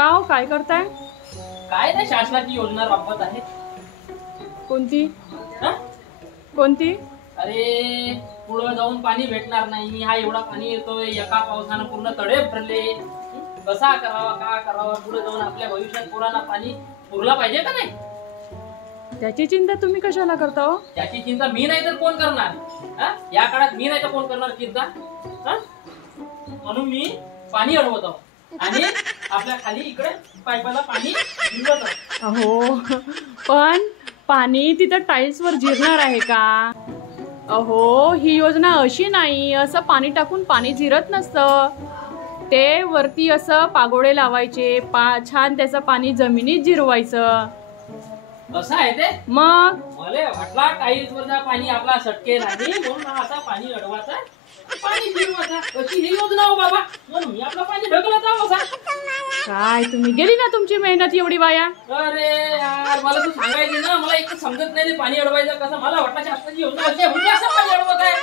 का हो, काय करताय? काय नाही, शासनाची योजना राबवत आहे. कोणती? हं? कोणती? अरे पुढे जाऊन पाणी भेटणार नाही. हा एवढा पाणी येतोय, एका पावसानं पूर्ण तडे भरले. कसा करावा, का करावा, पुढे जाऊन आपल्या भविष्यात पुराणा पाणी पुरला पाहिजे का नाही? त्याची चिंता तुम्ही कशाला करता हो? त्याची चिंता मी नाही तर कोण करणार? या काळात मी नाही तर कोण करणार चिंता? म्हणून मी पाणी अडवत आहो आणि आपल्या खाली इकडे पाईपाला पाणी जिरवत आहो. अहो, पण पाणी तिथं टाईल्स वर जिरणार आहे का? अहो, ही योजना अशी नाही. असं पाणी टाकून पाणी जिरत नसतं. ते वरती असं पागोडे लावायचे, छान त्याचं पाणी जमिनीत जिरवायचं. असं आहे ते? मग मला वाटला टाईल्स वरचा पाणी आपला सटके नाही म्हणून असा पाणी अडवायचा, पाणी जिरवायचा. अशी ही योजना हो बाबा, म्हणून मी आपलं पाणी ढकलत आहो. काय तुम्ही गेली ना तुमची मेहनत एवढी वाया? अरे यार, मला तू सांगायची ना, मला एक समजत नाही ते पाणी अडवायचं कसं. मला वाटलं शासनाची योजना अशी आहे, म्हणजे असं पाणी अडवत आहे.